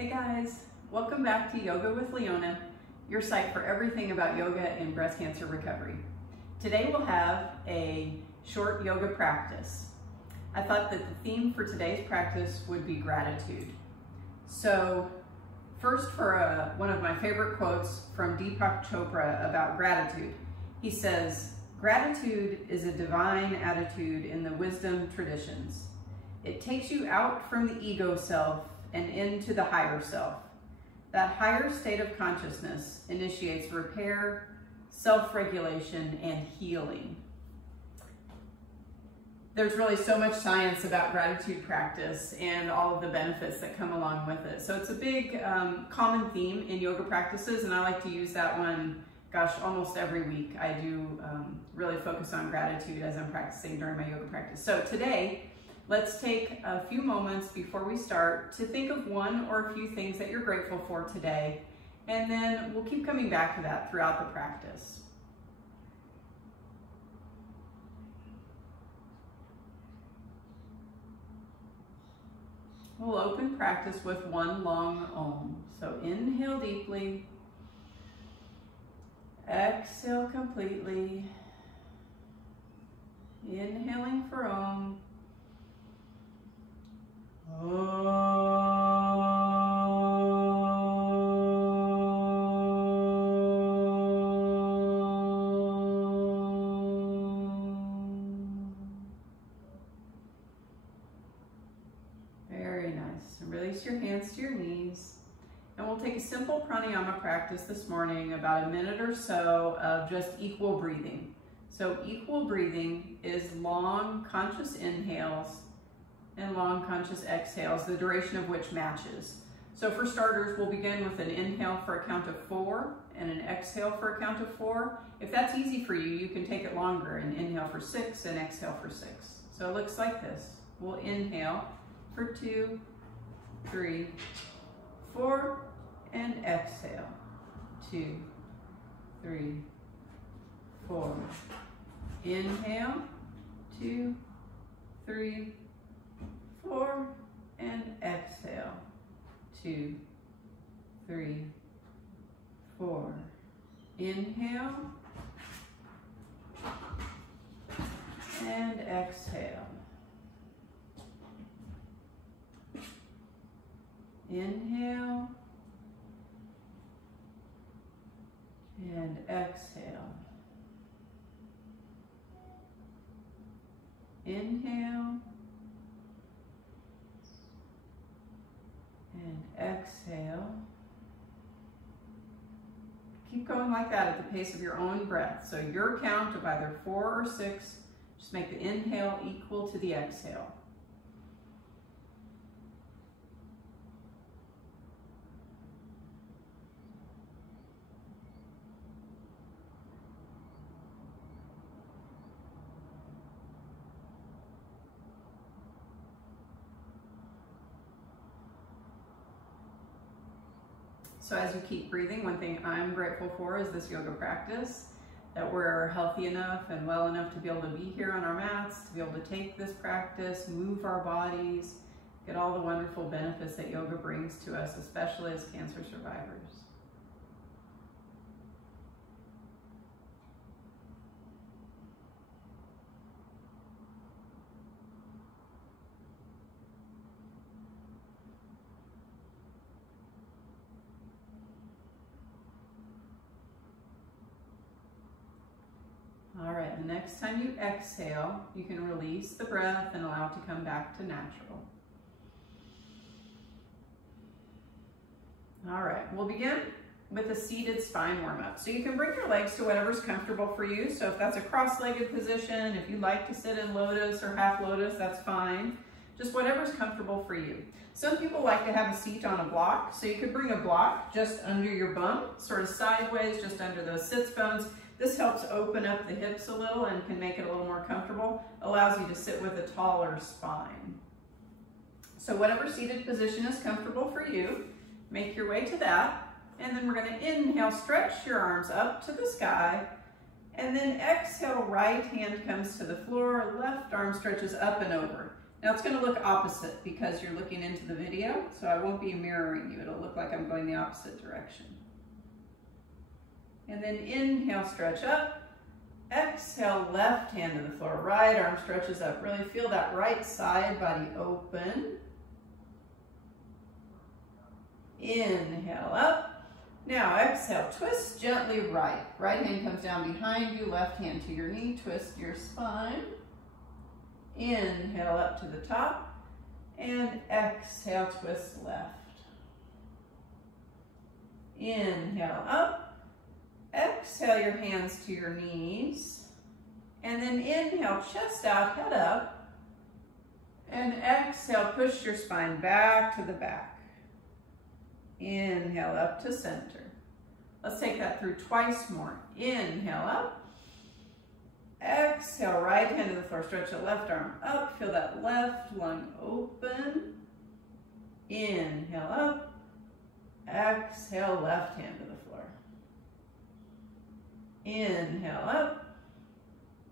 Hey guys, welcome back to Yoga with Leona, your site for everything about yoga and breast cancer recovery. Today we'll have a short yoga practice. I thought that the theme for today's practice would be gratitude. So first, for one of my favorite quotes from Deepak Chopra about gratitude. He says, "Gratitude is a divine attitude in the wisdom traditions. It takes you out from the ego self and into the higher self. That higher state of consciousness initiates repair, self-regulation, and healing." There's really so much science about gratitude practice and all of the benefits that come along with it. So it's a big common theme in yoga practices, and I like to use that one, gosh, almost every week. I do really focus on gratitude as I'm practicing during my yoga practice. So today, let's take a few moments before we start to think of one or a few things that you're grateful for today, and then we'll keep coming back to that throughout the practice. We'll open practice with one long Om. So inhale deeply, exhale completely, inhaling for Om. Very nice. And release your hands to your knees. And we'll take a simple pranayama practice this morning, about a minute or so of just equal breathing. So equal breathing is long conscious inhales and long conscious exhales, the duration of which matches. So for starters, we'll begin with an inhale for a count of 4 and an exhale for a count of 4. If that's easy for you, you can take it longer and inhale for 6 and exhale for 6. So it looks like this. We'll inhale for 2, 3, 4, and exhale. 2, 3, 4. Inhale, 2, 3, 4, and exhale. 2, 3, 4. Inhale and exhale. Inhale and exhale. Inhale and exhale. Keep going like that at the pace of your own breath. So your count of either 4 or 6, just make the inhale equal to the exhale. So as you keep breathing, one thing I'm grateful for is this yoga practice, that we're healthy enough and well enough to be able to be here on our mats, to be able to take this practice, move our bodies, get all the wonderful benefits that yoga brings to us, especially as cancer survivors. All right, the next time you exhale, you can release the breath and allow it to come back to natural. All right, we'll begin with a seated spine warm-up. So you can bring your legs to whatever's comfortable for you. So if that's a cross-legged position, if you like to sit in lotus or half lotus, that's fine. Just whatever's comfortable for you. Some people like to have a seat on a block. So you could bring a block just under your bum, sort of sideways, just under those sits bones. This helps open up the hips a little and can make it a little more comfortable, allows you to sit with a taller spine. So whatever seated position is comfortable for you, make your way to that. And then we're going to inhale, stretch your arms up to the sky, and then exhale, right hand comes to the floor, left arm stretches up and over. Now it's going to look opposite because you're looking into the video, so I won't be mirroring you. It'll look like I'm going the opposite direction. And then inhale, stretch up. Exhale, left hand to the floor. Right arm stretches up. Really feel that right side body open. Inhale up. Now exhale, twist gently right. Right hand comes down behind you, left hand to your knee. Twist your spine. Inhale up to the top. And exhale, twist left. Inhale up. Exhale your hands to your knees. And then inhale, chest out, head up. And exhale, push your spine back to the back. Inhale up to center. Let's take that through twice more. Inhale up. Exhale, right hand to the floor. Stretch the left arm up. Feel that left lung open. Inhale up. Exhale, left hand to the floor. Inhale up.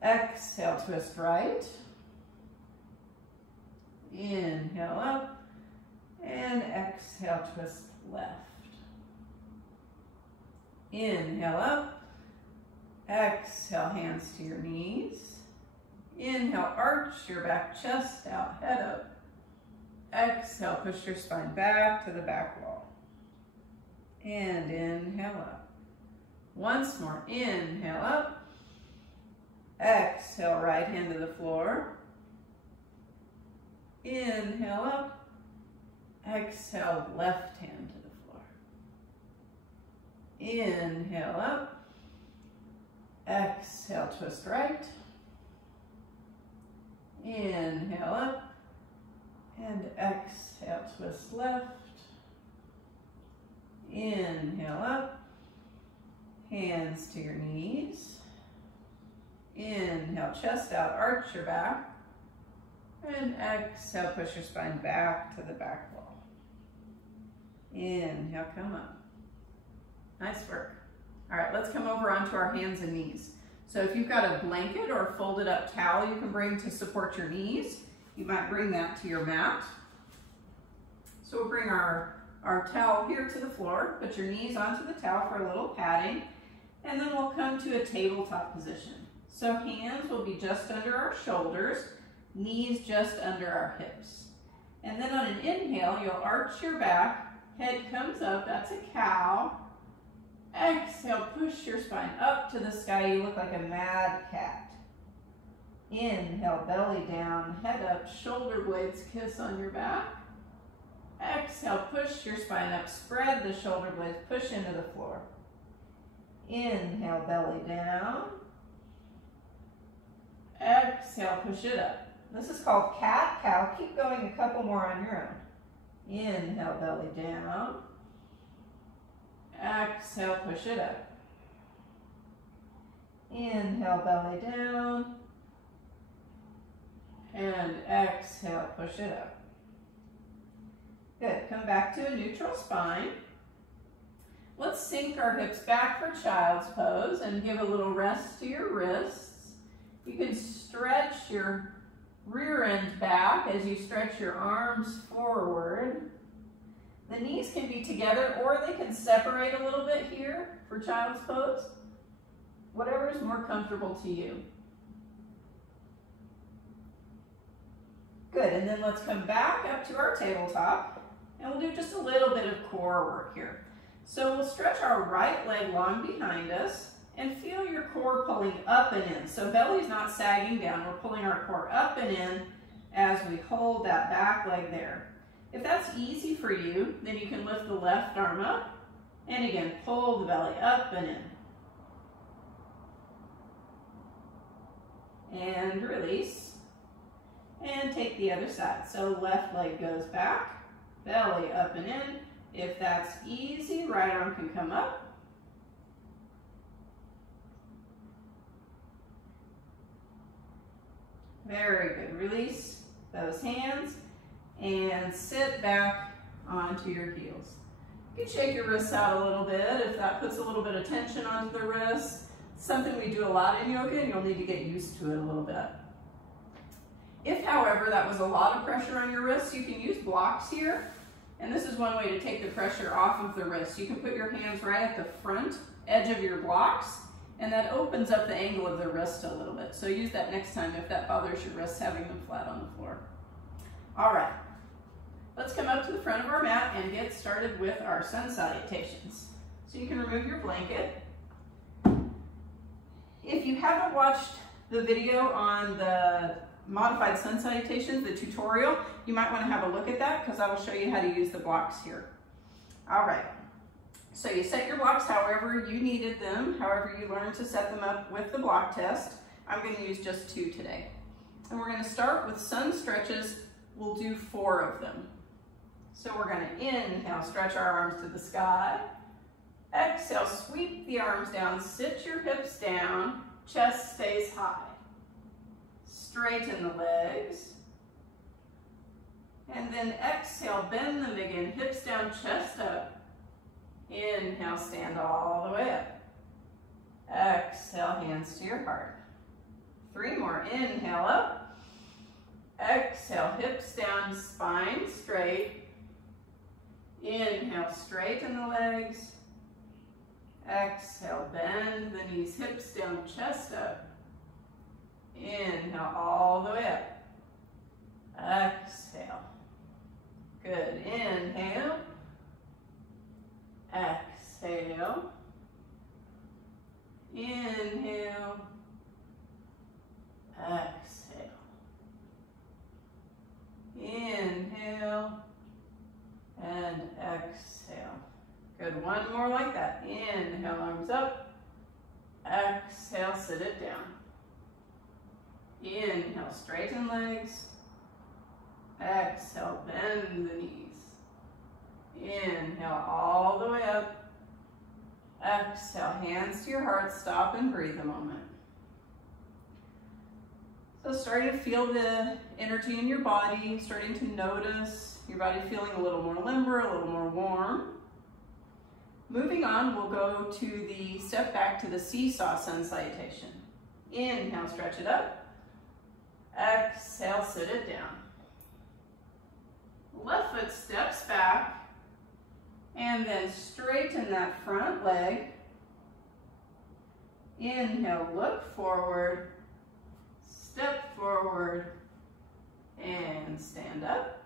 Exhale, twist right. Inhale up. And exhale, twist left. Inhale up. Exhale, hands to your knees. Inhale, arch your back, chest out, head up. Exhale, push your spine back to the back wall. And inhale up. Once more, inhale up. Exhale, right hand to the floor. Inhale up. Exhale, left hand to the floor. Inhale up. Exhale, twist right. Inhale up. And exhale, twist left. Inhale up. Hands to your knees. Inhale, chest out, arch your back. And exhale, push your spine back to the back wall. Inhale, come up. Nice work. All right, let's come over onto our hands and knees. So if you've got a blanket or a folded up towel you can bring to support your knees, you might bring that to your mat. So we'll bring our towel here to the floor, put your knees onto the towel for a little padding, and then we'll come to a tabletop position. So hands will be just under our shoulders, knees just under our hips. And then on an inhale, you'll arch your back, head comes up, that's a cow. Exhale, push your spine up to the sky, you look like a mad cat. Inhale, belly down, head up, shoulder blades kiss on your back. Exhale, push your spine up, spread the shoulder blades, push into the floor. Inhale, belly down. Exhale, push it up. This is called cat, cow. Keep going a couple more on your own. Inhale, belly down. Exhale, push it up. Inhale, belly down. And exhale, push it up. Good, come back to a neutral spine. Let's sink our hips back for child's pose and give a little rest to your wrists. You can stretch your rear end back as you stretch your arms forward. The knees can be together or they can separate a little bit here for child's pose. Whatever is more comfortable to you. Good, and then let's come back up to our tabletop and we'll do just a little bit of core work here. So we'll stretch our right leg long behind us and feel your core pulling up and in. So belly's not sagging down, we're pulling our core up and in as we hold that back leg there. If that's easy for you, then you can lift the left arm up and again, pull the belly up and in. And release. And take the other side. So left leg goes back, belly up and in. If that's easy, right arm can come up. Very good. Release those hands and sit back onto your heels. You can shake your wrists out a little bit if that puts a little bit of tension onto the wrists. It's something we do a lot in yoga and you'll need to get used to it a little bit. If, however, that was a lot of pressure on your wrists, you can use blocks here. And this is one way to take the pressure off of the wrist. You can put your hands right at the front edge of your blocks, and that opens up the angle of the wrist a little bit. So use that next time if that bothers your wrists, having them flat on the floor. All right, let's come up to the front of our mat and get started with our sun salutations. So you can remove your blanket. If you haven't watched the video on the modified sun salutations, the tutorial, you might want to have a look at that because I will show you how to use the blocks here. All right, so you set your blocks however you needed them, however you learned to set them up with the block test. I'm going to use just 2 today. And we're going to start with sun stretches. We'll do 4 of them. So we're going to inhale, stretch our arms to the sky. Exhale, sweep the arms down, sit your hips down, chest stays high. Straighten the legs. And then exhale, bend them again, hips down, chest up. Inhale, stand all the way up. Exhale, hands to your heart. 3 more, inhale up. Exhale, hips down, spine straight. Inhale, straighten the legs. Exhale, bend the knees, hips down, chest up. Inhale all the way up. Exhale. Good. Inhale. Exhale. Inhale. Exhale. Inhale. And exhale. Good. One more like that. Inhale, arms up. Exhale, sit it down. Inhale, straighten legs. Exhale, bend the knees. Inhale, all the way up. Exhale, hands to your heart. Stop and breathe a moment. So starting to feel the energy in your body, starting to notice your body feeling a little more limber, a little more warm. Moving on, we'll go to the step back to the seesaw sun salutation. Inhale, stretch it up. Exhale, sit it down. Left foot steps back, and then straighten that front leg. Inhale, look forward, step forward, and stand up.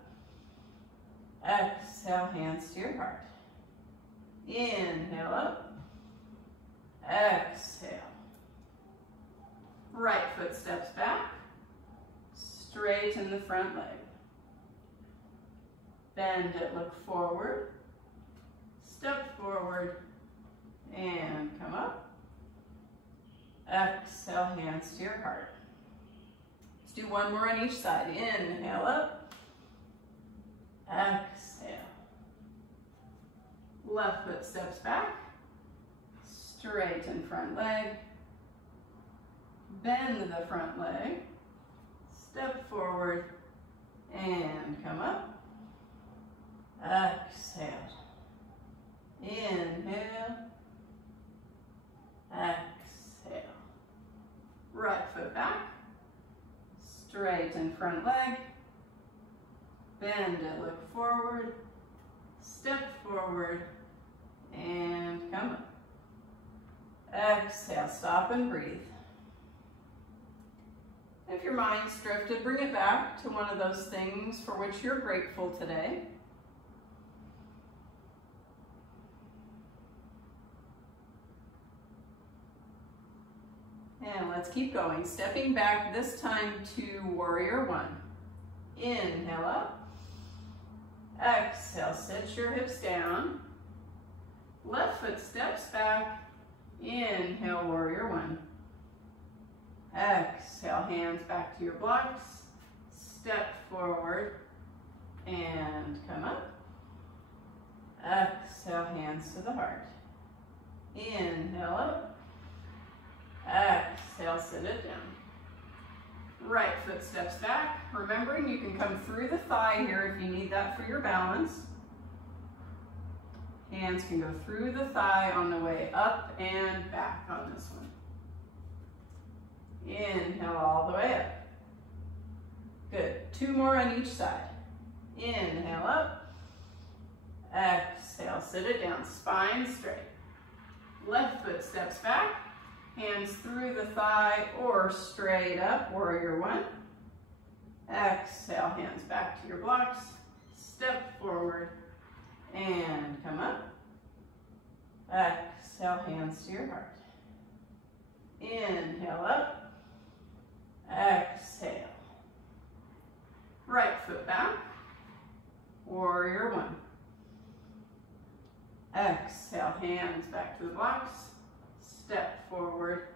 Exhale, hands to your heart. Inhale up. Exhale. Right foot steps back. Straighten the front leg. Bend it, look forward. Step forward and come up. Exhale, hands to your heart. Let's do 1 more on each side. Inhale up. Exhale. Left foot steps back. Straighten front leg. Bend the front leg. Step forward and come up. Exhale. Inhale. Exhale. Right foot back. Straighten front leg. Bend it, look forward. Step forward and come up. Exhale, stop and breathe. If your mind's drifted, bring it back to one of those things for which you're grateful today. And let's keep going. Stepping back, this time to warrior 1. Inhale up. Exhale, sit your hips down. Left foot steps back. Inhale, warrior 1. Exhale, hands back to your blocks. Step forward and come up. Exhale, hands to the heart. Inhale up. Exhale, sit it down. Right foot steps back. Remembering you can come through the thigh here if you need that for your balance. Hands can go through the thigh on the way up and back on this one. Inhale all the way up. Good. 2 more on each side. Inhale up. Exhale, sit it down, spine straight. Left foot steps back, hands through the thigh or straight up, warrior 1. Exhale, hands back to your blocks, step forward and come up. Exhale, hands to your heart. Inhale up, exhale. Right foot back, warrior 1. Exhale, hands back to the blocks, step forward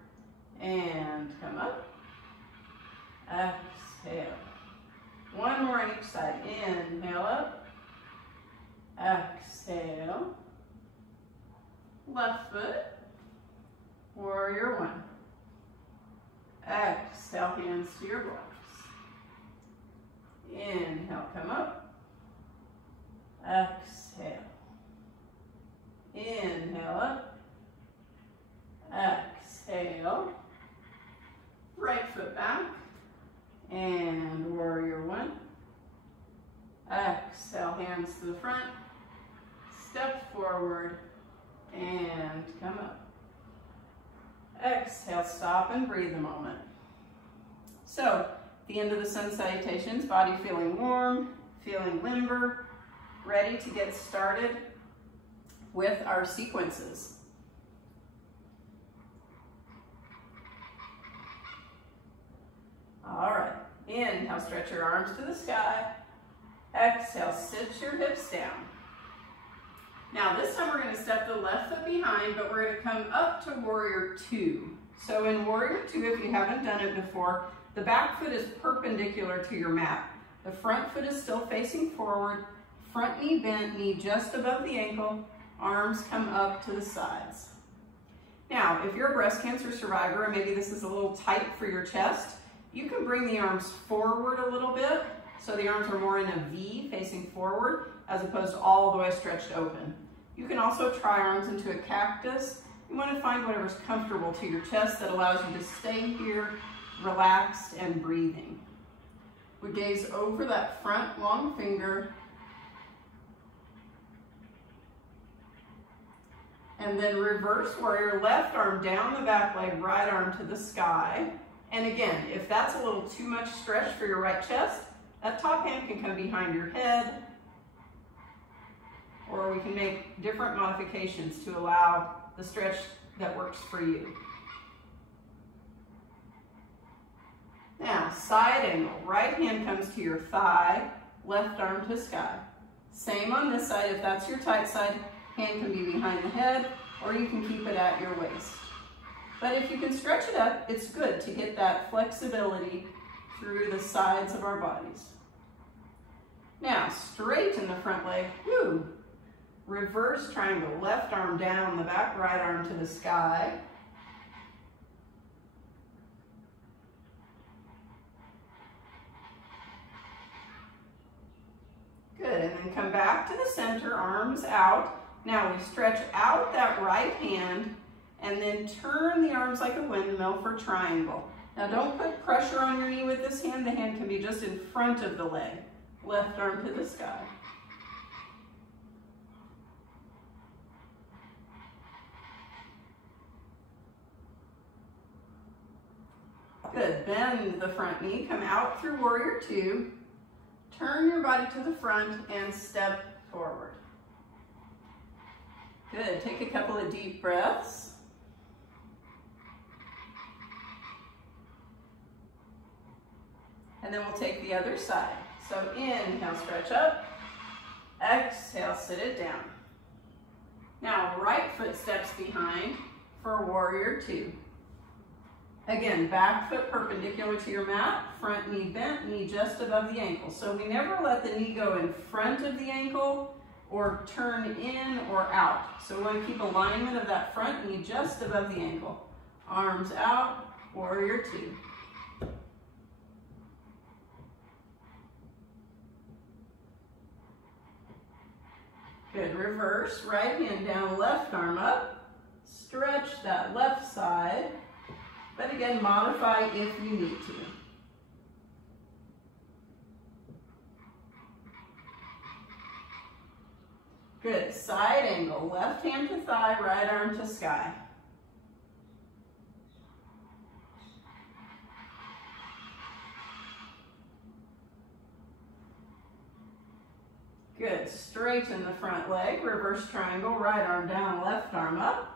and come up. Exhale. 1 more on each side. Inhale up, exhale. Left foot, warrior 1. Exhale, hands to your blocks. Inhale, come up. Exhale. Inhale up. Exhale. Right foot back. And warrior 1. Exhale, hands to the front. Step forward and come up. Exhale, stop and breathe a moment. So, the end of the sun salutations, body feeling warm, feeling limber, ready to get started with our sequences. All right, inhale, stretch your arms to the sky. Exhale, sit your hips down. Now this time we're going to step the left foot behind, but we're going to come up to warrior 2. So in warrior 2, if you haven't done it before, the back foot is perpendicular to your mat. The front foot is still facing forward, front knee bent, knee just above the ankle, arms come up to the sides. Now, if you're a breast cancer survivor and maybe this is a little tight for your chest, you can bring the arms forward a little bit, so the arms are more in a V facing forward, as opposed to all the way stretched open. You can also try arms into a cactus. You want to find whatever's comfortable to your chest that allows you to stay here, relaxed and breathing. We gaze over that front long finger. And then reverse warrior, left arm down the back leg, right arm to the sky. And again, if that's a little too much stretch for your right chest, that top hand can come behind your head, or we can make different modifications to allow the stretch that works for you. Now, side angle, right hand comes to your thigh, left arm to sky. Same on this side, if that's your tight side, hand can be behind the head, or you can keep it at your waist. But if you can stretch it up, it's good to get that flexibility through the sides of our bodies. Now, straighten the front leg, woo. Reverse triangle, left arm down the back, right arm to the sky. Good, and then come back to the center, arms out. Now we stretch out that right hand and then turn the arms like a windmill for triangle. Now don't put pressure on your knee with this hand. The hand can be just in front of the leg. Left arm to the sky. Good, bend the front knee, come out through warrior 2, turn your body to the front and step forward. Good, take a couple of deep breaths. And then we'll take the other side. So inhale, stretch up, exhale, sit it down. Now right foot steps behind for warrior 2. Again, back foot perpendicular to your mat, front knee bent, knee just above the ankle. So we never let the knee go in front of the ankle or turn in or out. So we want to keep alignment of that front knee just above the ankle. Arms out, warrior 2. Good, reverse, right hand down, left arm up. Stretch that left side. But again, modify if you need to. Good, side angle, left hand to thigh, right arm to sky. Good, straighten the front leg, reverse triangle, right arm down, left arm up.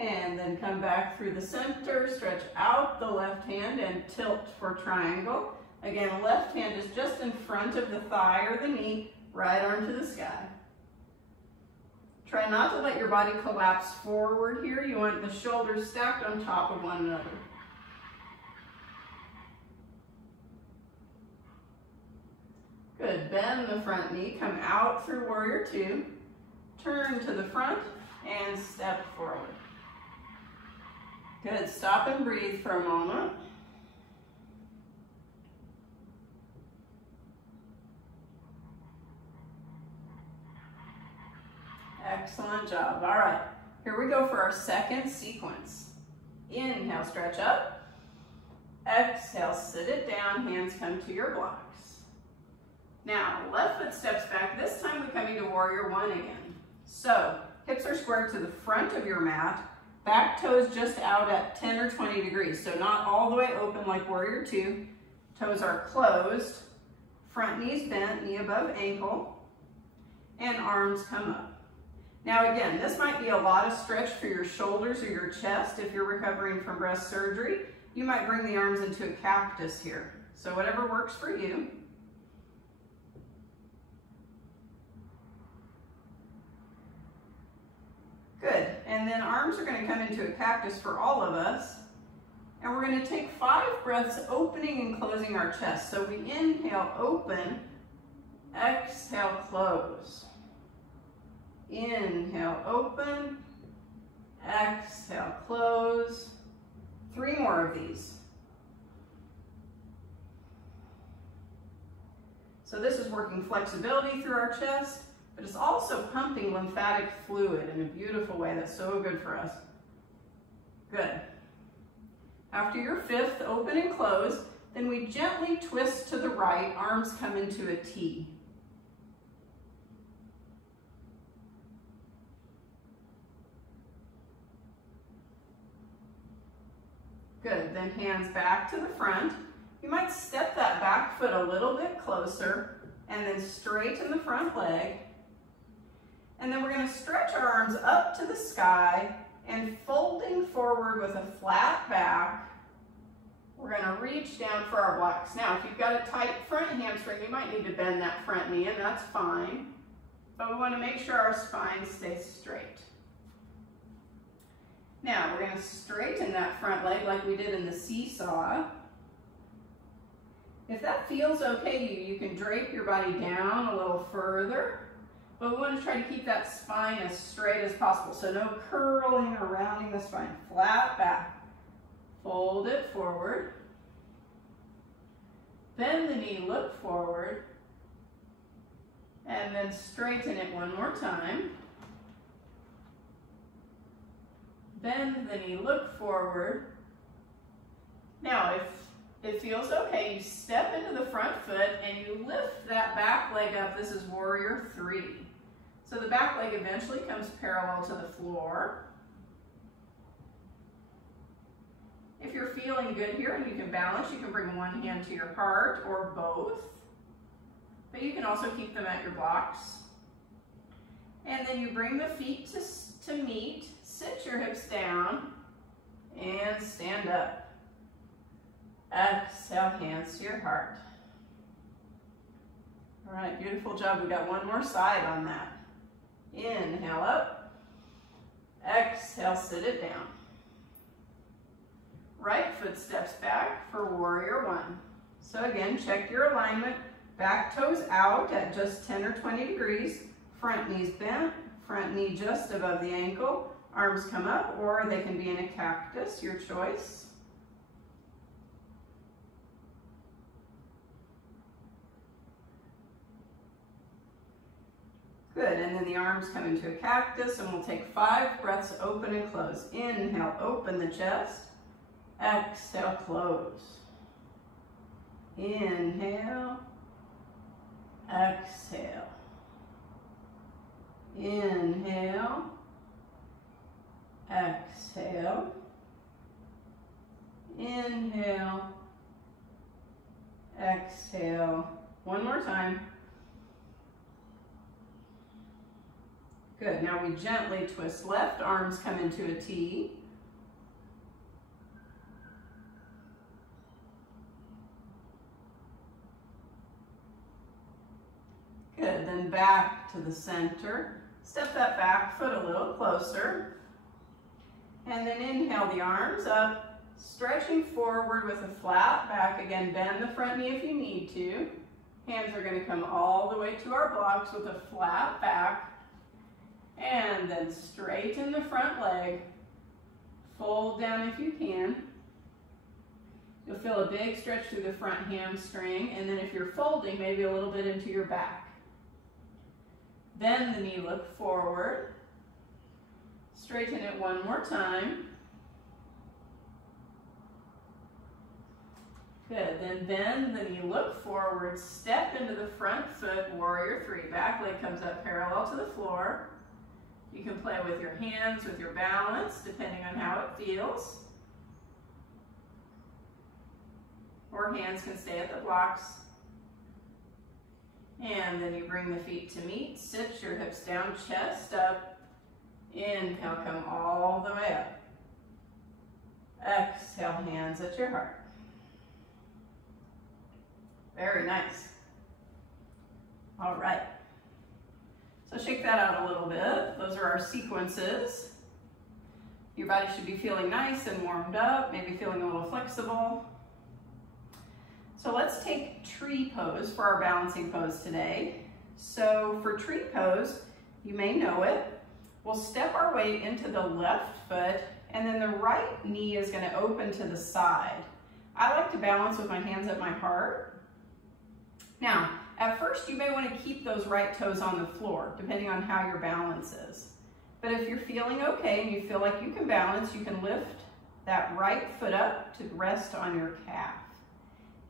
And then come back through the center, stretch out the left hand and tilt for triangle. Again, left hand is just in front of the thigh or the knee, right arm to the sky. Try not to let your body collapse forward here. You want the shoulders stacked on top of one another. Good, bend the front knee, come out through warrior two, turn to the front and step forward. Good, stop and breathe for a moment. Excellent job. All right, here we go for our second sequence. Inhale, stretch up. Exhale, sit it down, hands come to your blocks. Now, left foot steps back. This time we come into warrior one again. So, hips are squared to the front of your mat. Back toes just out at 10 or 20 degrees, so not all the way open like warrior two. Toes are closed, front knees bent, knee above ankle, and arms come up. Now again, this might be a lot of stretch for your shoulders or your chest. If you're recovering from breast surgery, you might bring the arms into a cactus here. So whatever works for you. Good, and then arms are going to come into a cactus for all of us. And we're going to take 5 breaths opening and closing our chest. So we inhale, open, exhale, close. Inhale, open, exhale, close. 3 more of these. So this is working flexibility through our chest, but it's also pumping lymphatic fluid in a beautiful way that's so good for us. Good. After your 5th, open and close, then we gently twist to the right, arms come into a T. Good, then hands back to the front. You might step that back foot a little bit closer and then straighten the front leg. And then we're going to stretch our arms up to the sky and folding forward with a flat back, we're going to reach down for our blocks. Now, if you've got a tight front hamstring, you might need to bend that front knee, and that's fine. But we want to make sure our spine stays straight. Now, we're going to straighten that front leg like we did in the seesaw. If that feels okay to you, you can drape your body down a little further. But we want to try to keep that spine as straight as possible. So no curling or rounding the spine. Flat back. Fold it forward. Bend the knee, look forward. And then straighten it one more time. Bend the knee, look forward. Now, if it feels okay, you step into the front foot and you lift that back leg up. This is warrior 3. So the back leg eventually comes parallel to the floor. If you're feeling good here and you can balance, you can bring one hand to your heart or both. But you can also keep them at your blocks. And then you bring the feet to meet, sit your hips down, and stand up. Exhale, hands to your heart. All right, beautiful job. We got one more side on that. Inhale up. Exhale, sit it down. Right foot steps back for warrior 1. So again, check your alignment. Back toes out at just 10 or 20 degrees. Front knees bent. Front knee just above the ankle. Arms come up, or they can be in a cactus, your choice. Good, and then the arms come into a cactus, and we'll take 5 breaths, open and close. Inhale, open the chest. Exhale, close. Inhale, exhale. Inhale, exhale. Inhale, exhale. One more time. Good, now we gently twist left, arms come into a T. Good, then back to the center. Step that back foot a little closer. And then inhale the arms up, stretching forward with a flat back. Again, bend the front knee if you need to. Hands are going to come all the way to our blocks with a flat back. And then straighten the front leg. Fold down if you can. You'll feel a big stretch through the front hamstring. And then if you're folding, maybe a little bit into your back. Bend the knee, look forward. Straighten it one more time. Good, then bend the knee, look forward, step into the front foot, warrior 3. Back leg comes up parallel to the floor. You can play with your hands, with your balance, depending on how it feels. Or hands can stay at the blocks. And then you bring the feet to meet, sit your hips down, chest up. Inhale, come all the way up. Exhale, hands at your heart. Very nice. All right. So shake that out a little bit. Those are our sequences. Your body should be feeling nice and warmed up, maybe feeling a little flexible. So let's take tree pose for our balancing pose today. So for tree pose, you may know it. We'll step our weight into the left foot, and then the right knee is going to open to the side. I like to balance with my hands at my heart. Now, at first you may want to keep those right toes on the floor, depending on how your balance is. But if you're feeling okay and you feel like you can balance, you can lift that right foot up to rest on your calf.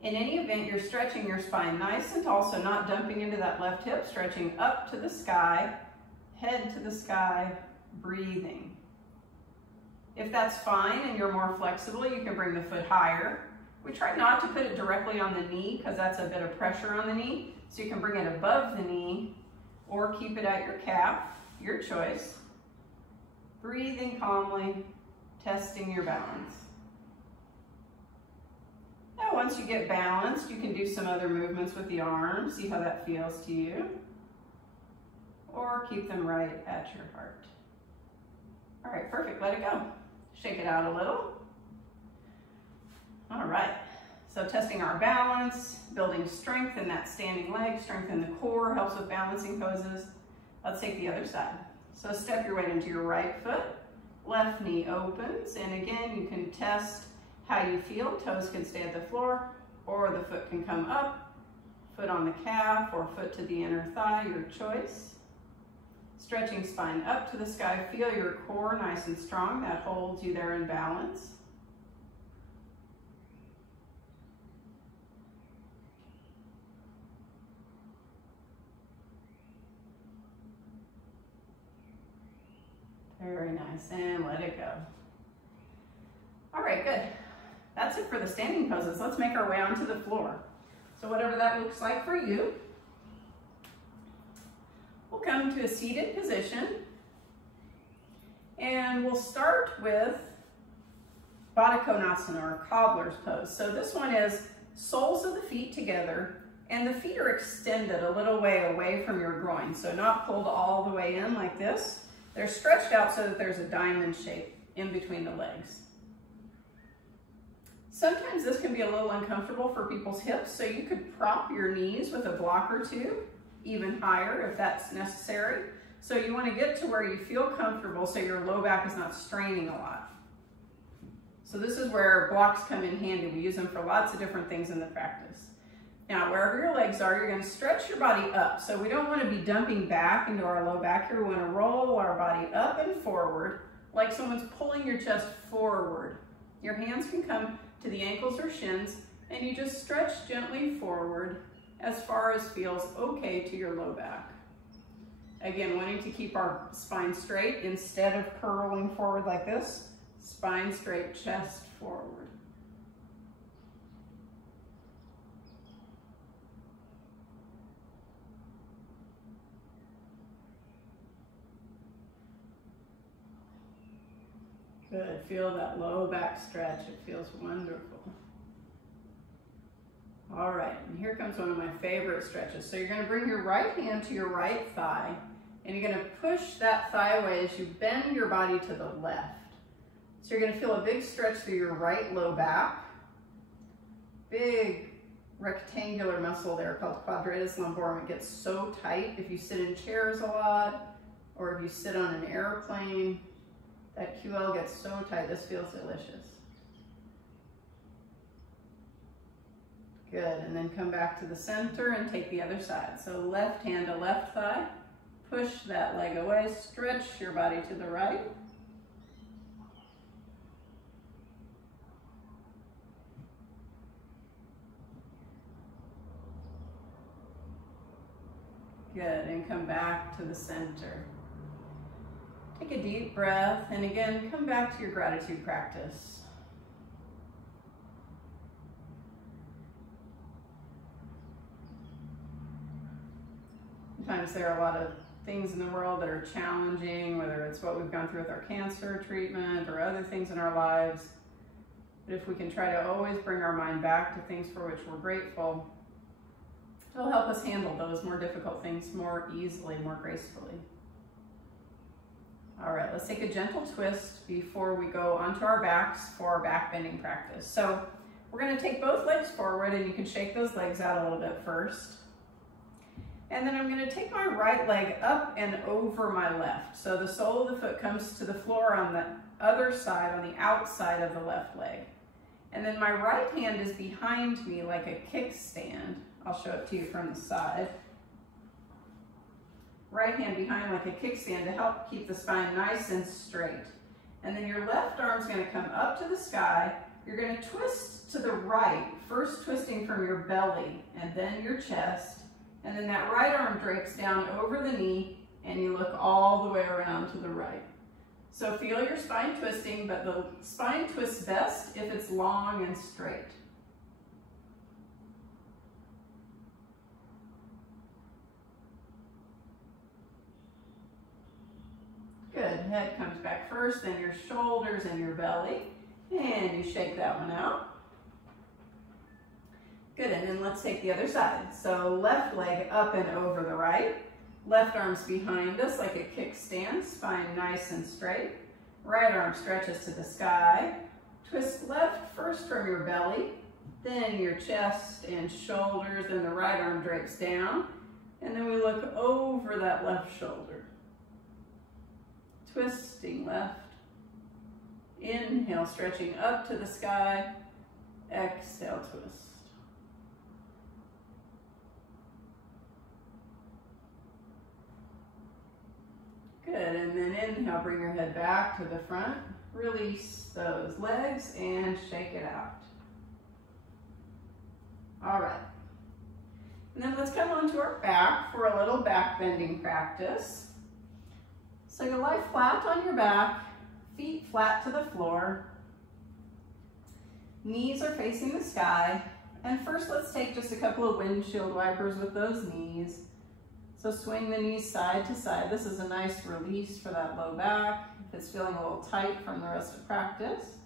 In any event, you're stretching your spine nice and tall, so not dumping into that left hip, stretching up to the sky, head to the sky, breathing. If that's fine and you're more flexible, you can bring the foot higher. We try not to put it directly on the knee because that's a bit of pressure on the knee. So you can bring it above the knee or keep it at your calf, your choice. Breathing calmly, testing your balance. Now once you get balanced, you can do some other movements with the arms, see how that feels to you. Or keep them right at your heart. All right, perfect, let it go. Shake it out a little. All right, so testing our balance, building strength in that standing leg, strength in the core, helps with balancing poses. Let's take the other side. So step your weight into your right foot, left knee opens, and again, you can test how you feel. Toes can stay at the floor, or the foot can come up, foot on the calf, or foot to the inner thigh, your choice. Stretching spine up to the sky, feel your core nice and strong. That holds you there in balance. Very nice, and let it go. All right, good. That's it for the standing poses. Let's make our way onto the floor. So whatever that looks like for you, we'll come to a seated position, and we'll start with Botakonasana, or Cobbler's pose. So this one is soles of the feet together, and the feet are extended a little way away from your groin, so not pulled all the way in like this. They're stretched out so that there's a diamond shape in between the legs. Sometimes this can be a little uncomfortable for people's hips, so you could prop your knees with a block or two, even higher if that's necessary. So you want to get to where you feel comfortable so your low back is not straining a lot. So this is where blocks come in handy. We use them for lots of different things in the practice. Now, wherever your legs are, you're going to stretch your body up. So we don't want to be dumping back into our low back here. We want to roll our body up and forward, like someone's pulling your chest forward. Your hands can come to the ankles or shins, and you just stretch gently forward as far as feels okay to your low back. Again, wanting to keep our spine straight instead of curling forward like this. Spine straight, chest forward. Good, feel that low back stretch. It feels wonderful. All right, and here comes one of my favorite stretches. So you're gonna bring your right hand to your right thigh, and you're gonna push that thigh away as you bend your body to the left. So you're gonna feel a big stretch through your right low back. Big rectangular muscle there called quadratus lumborum. It gets so tight if you sit in chairs a lot, or if you sit on an airplane. That QL gets so tight, this feels delicious. Good, and then come back to the center and take the other side. So left hand to left thigh, push that leg away, stretch your body to the right. Good, and come back to the center. Take a deep breath, and again, come back to your gratitude practice. Sometimes there are a lot of things in the world that are challenging, whether it's what we've gone through with our cancer treatment or other things in our lives. But if we can try to always bring our mind back to things for which we're grateful, it'll help us handle those more difficult things more easily, more gracefully. All right, let's take a gentle twist before we go onto our backs for our back bending practice. So we're gonna take both legs forward, and you can shake those legs out a little bit first. And then I'm gonna take my right leg up and over my left. So the sole of the foot comes to the floor on the other side, on the outside of the left leg. And then my right hand is behind me like a kickstand. I'll show it to you from the side. Right hand behind like a kickstand to help keep the spine nice and straight. And then your left arm's gonna come up to the sky. You're gonna twist to the right, first twisting from your belly and then your chest. And then that right arm drapes down over the knee, and you look all the way around to the right. So feel your spine twisting, but the spine twists best if it's long and straight. Good, head comes back first, then your shoulders and your belly, and you shake that one out. Good, and then let's take the other side. So left leg up and over the right. Left arm's behind us like a kickstand, spine nice and straight. Right arm stretches to the sky. Twist left first from your belly, then your chest and shoulders, then the right arm drapes down. And then we look over that left shoulder. Twisting left. Inhale, stretching up to the sky. Exhale, twist. Good, and then inhale, bring your head back to the front. Release those legs and shake it out. All right. And then let's come onto our back for a little back bending practice. So you lie flat on your back, feet flat to the floor. Knees are facing the sky. And first let's take just a couple of windshield wipers with those knees. So swing the knees side to side. This is a nice release for that low back if it's feeling a little tight from the rest of practice.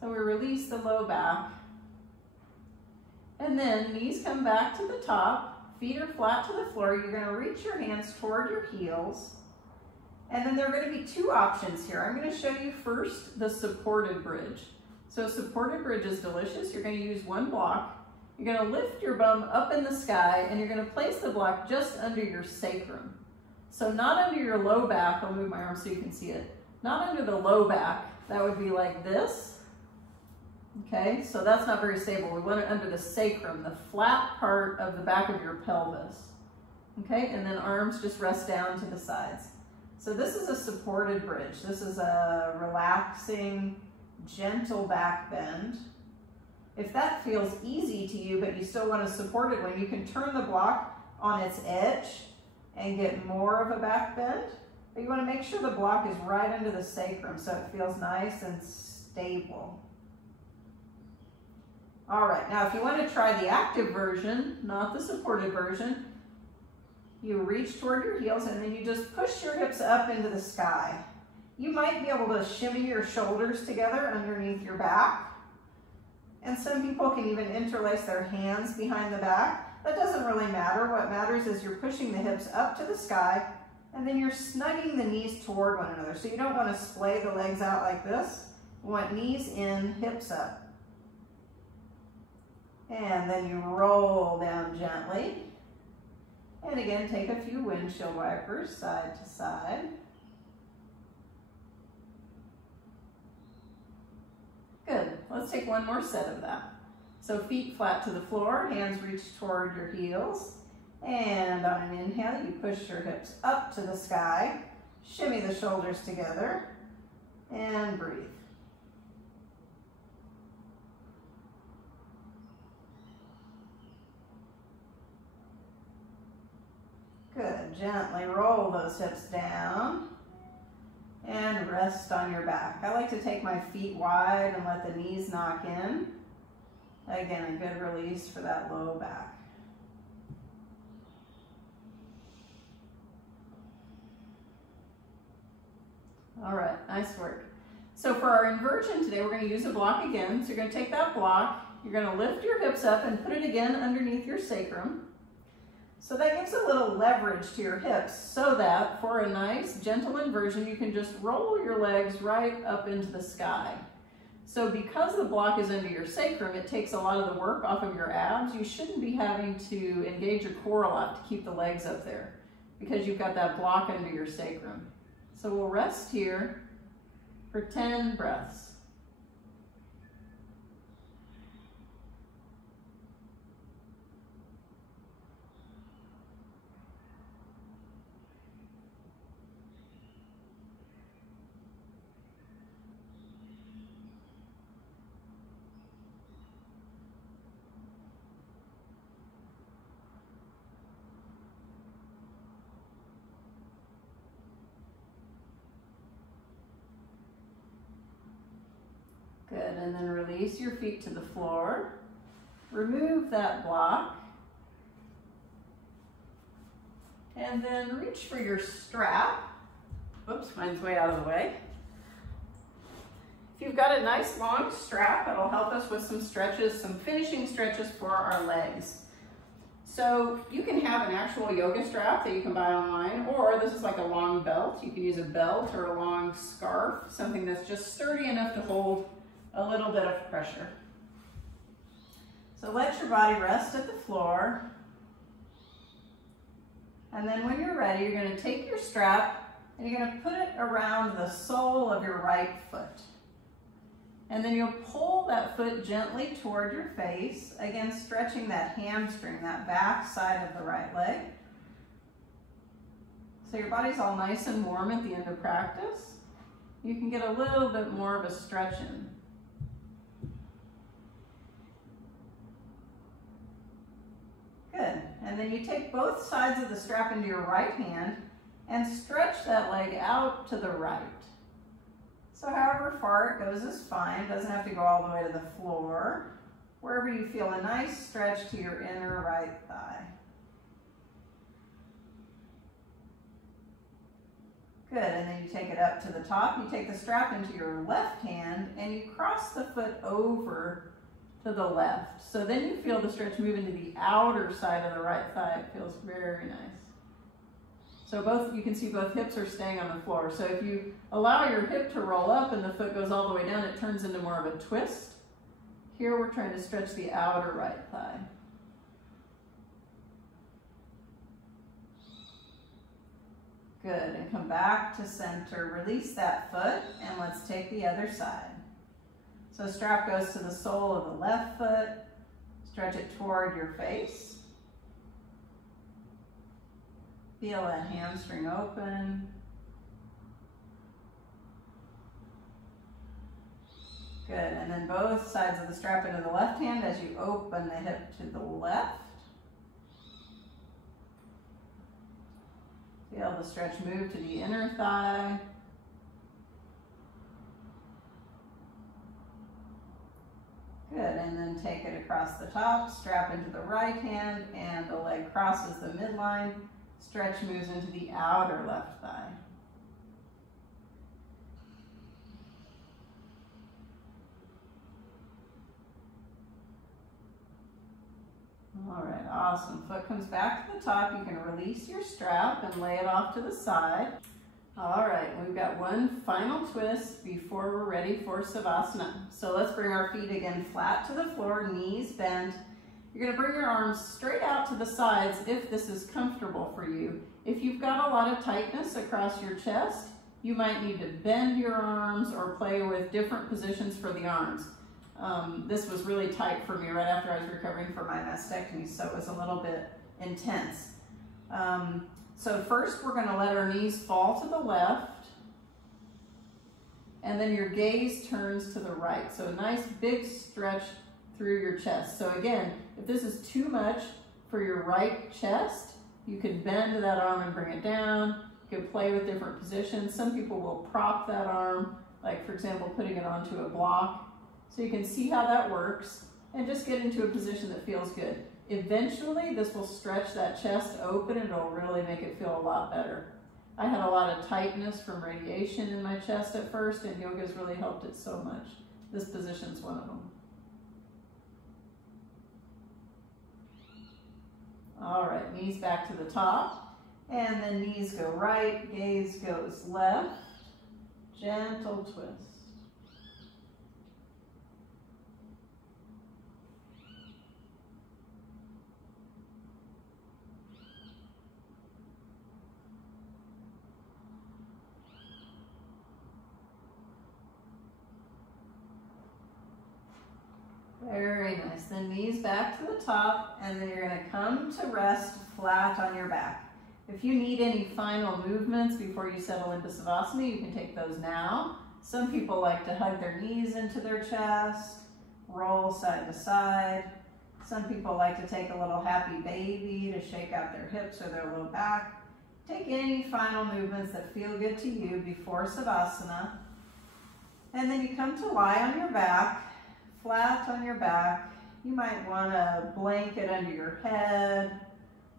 So we release the low back. And then knees come back to the top, feet are flat to the floor. You're gonna reach your hands toward your heels. And then there are gonna be two options here. I'm gonna show you first the supported bridge. So supported bridge is delicious. You're gonna use one block. You're gonna lift your bum up in the sky, and you're gonna place the block just under your sacrum. So not under your low back. I'll move my arm so you can see it. Not under the low back. That would be like this. Okay, so that's not very stable. We want it under the sacrum, the flat part of the back of your pelvis. Okay, and then arms just rest down to the sides. So this is a supported bridge. This is a relaxing, gentle back bend. If that feels easy to you, but you still want a supported one, you can turn the block on its edge and get more of a back bend. But you want to make sure the block is right under the sacrum so it feels nice and stable. All right, now if you want to try the active version, not the supported version, you reach toward your heels and then you just push your hips up into the sky. You might be able to shimmy your shoulders together underneath your back. And some people can even interlace their hands behind the back. That doesn't really matter. What matters is you're pushing the hips up to the sky and then you're snugging the knees toward one another. So you don't want to splay the legs out like this. You want knees in, hips up. And then you roll down gently. And again, take a few windshield wipers side to side. Good. Let's take one more set of that. So feet flat to the floor, hands reach toward your heels. And on an inhale, you push your hips up to the sky. Shimmy the shoulders together. And breathe. Good. Gently roll those hips down and rest on your back. I like to take my feet wide and let the knees knock in. Again, a good release for that low back. All right, nice work. So for our inversion today, we're going to use a block again. So you're going to take that block, you're going to lift your hips up and put it again underneath your sacrum. So that gives a little leverage to your hips so that for a nice gentle inversion, you can just roll your legs right up into the sky. So because the block is under your sacrum, it takes a lot of the work off of your abs. You shouldn't be having to engage your core a lot to keep the legs up there because you've got that block under your sacrum. So we'll rest here for 10 breaths. Good, and then release your feet to the floor. Remove that block. And then reach for your strap. Oops, mine's way out of the way. If you've got a nice long strap, it'll help us with some stretches, some finishing stretches for our legs. So you can have an actual yoga strap that you can buy online, or this is like a long belt. You can use a belt or a long scarf, something that's just sturdy enough to hold a little bit of pressure. So let your body rest at the floor. And then when you're ready, you're going to take your strap and you're going to put it around the sole of your right foot. And then you'll pull that foot gently toward your face, again stretching that hamstring, that back side of the right leg. So your body's all nice and warm at the end of practice. You can get a little bit more of a stretch in. Good. And then you take both sides of the strap into your right hand and stretch that leg out to the right. So however far it goes is fine. It doesn't have to go all the way to the floor. Wherever you feel a nice stretch to your inner right thigh. Good, and then you take it up to the top. You take the strap into your left hand and you cross the foot over to the left. So then you feel the stretch move into the outer side of the right thigh. It feels very nice. So you can see both hips are staying on the floor. So if you allow your hip to roll up and the foot goes all the way down, it turns into more of a twist. Here we're trying to stretch the outer right thigh. Good, and come back to center. Release that foot and let's take the other side. So strap goes to the sole of the left foot. Stretch it toward your face. Feel that hamstring open. Good, and then both sides of the strap into the left hand as you open the hip to the left. Feel the stretch move to the inner thigh. Good, and then take it across the top, strap into the right hand, and the leg crosses the midline. Stretch moves into the outer left thigh. All right, awesome. Foot comes back to the top. You can release your strap and lay it off to the side. All right, we've got one final twist before we're ready for Savasana. So let's bring our feet again flat to the floor, knees bent. You're gonna bring your arms straight out to the sides if this is comfortable for you. If you've got a lot of tightness across your chest, you might need to bend your arms or play with different positions for the arms. This was really tight for me right after I was recovering from my mastectomy, so it was a little bit intense. So first we're gonna let our knees fall to the left, and then your gaze turns to the right. So a nice big stretch through your chest. So again, if this is too much for your right chest, you can bend that arm and bring it down. You can play with different positions. Some people will prop that arm, like for example, putting it onto a block. So you can see how that works and just get into a position that feels good. Eventually, this will stretch that chest open and it'll really make it feel a lot better. I had a lot of tightness from radiation in my chest at first, and yoga's really helped it so much. This position's one of them. All right, knees back to the top, and then knees go right, gaze goes left, gentle twist. Very nice. Then knees back to the top, and then you're going to come to rest flat on your back. If you need any final movements before you settle into Savasana, you can take those now. Some people like to hug their knees into their chest, roll side to side. Some people like to take a little happy baby to shake out their hips or their low back. Take any final movements that feel good to you before Savasana. And then you come to lie on your back. Flat on your back. You might want a blanket under your head,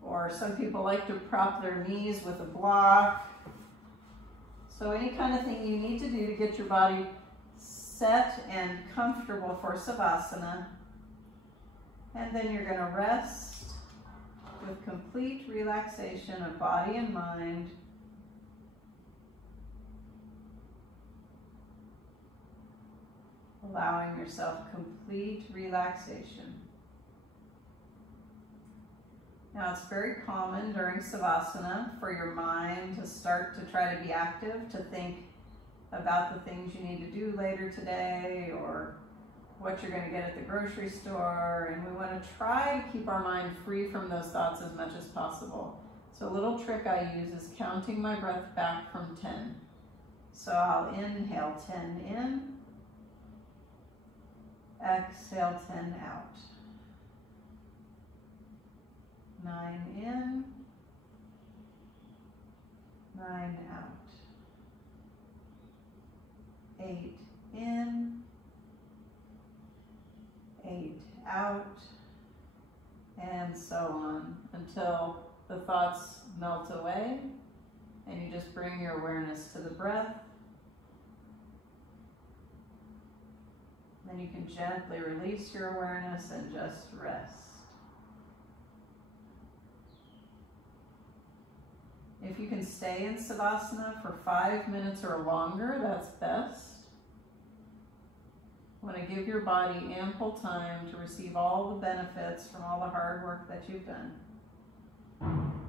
or some people like to prop their knees with a block. So any kind of thing you need to do to get your body set and comfortable for Savasana. And then you're going to rest with complete relaxation of body and mind. Allowing yourself complete relaxation. Now it's very common during Savasana for your mind to start to try to be active, to think about the things you need to do later today or what you're going to get at the grocery store, and we want to try to keep our mind free from those thoughts as much as possible. So a little trick I use is counting my breath back from 10. So I'll inhale 10 in. Exhale 10 out. 9 in. 9 out. 8 in. 8 out. And so on until the thoughts melt away and you just bring your awareness to the breath. Then you can gently release your awareness and just rest. If you can stay in Savasana for 5 minutes or longer, that's best. You want to give your body ample time to receive all the benefits from all the hard work that you've done.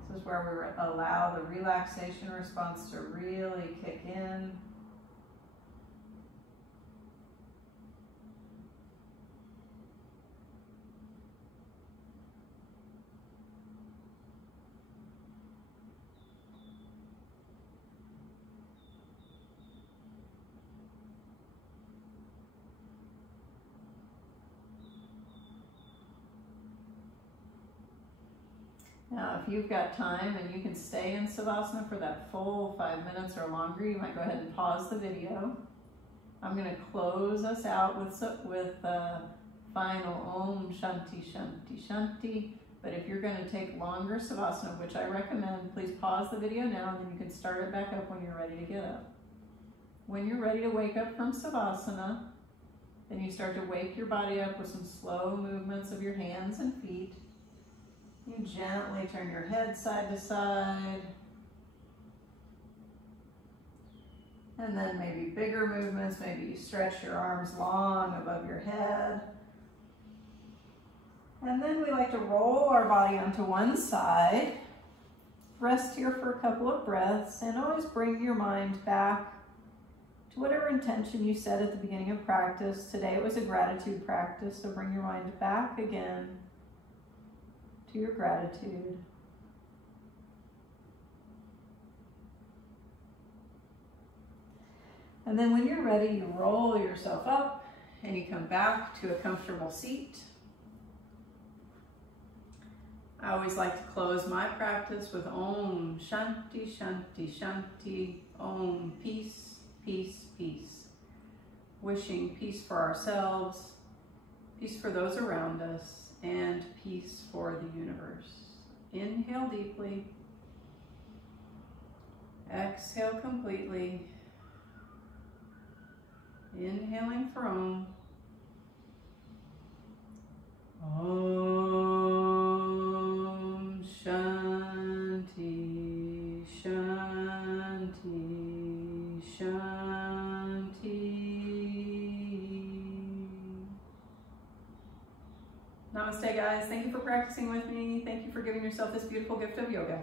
This is where we allow the relaxation response to really kick in. Now, if you've got time and you can stay in Savasana for that full 5 minutes or longer, you might go ahead and pause the video. I'm going to close us out with final Om Shanti Shanti Shanti. But if you're going to take longer Savasana, which I recommend, please pause the video now, and then you can start it back up when you're ready to get up. When you're ready to wake up from Savasana, then you start to wake your body up with some slow movements of your hands and feet. You gently turn your head side to side. And then maybe bigger movements. Maybe you stretch your arms long above your head. And then we like to roll our body onto one side. Rest here for a couple of breaths, and always bring your mind back to whatever intention you set at the beginning of practice. Today it was a gratitude practice, so bring your mind back again to your gratitude. And then when you're ready, you roll yourself up and you come back to a comfortable seat. I always like to close my practice with Om Shanti Shanti Shanti, Om Peace, Peace, Peace. Wishing peace for ourselves, peace for those around us, and peace for the universe. Inhale deeply. Exhale completely. Inhaling for Om. Om Shanti Shanti Shanti. Namaste, guys. Thank you for practicing with me. Thank you for giving yourself this beautiful gift of yoga.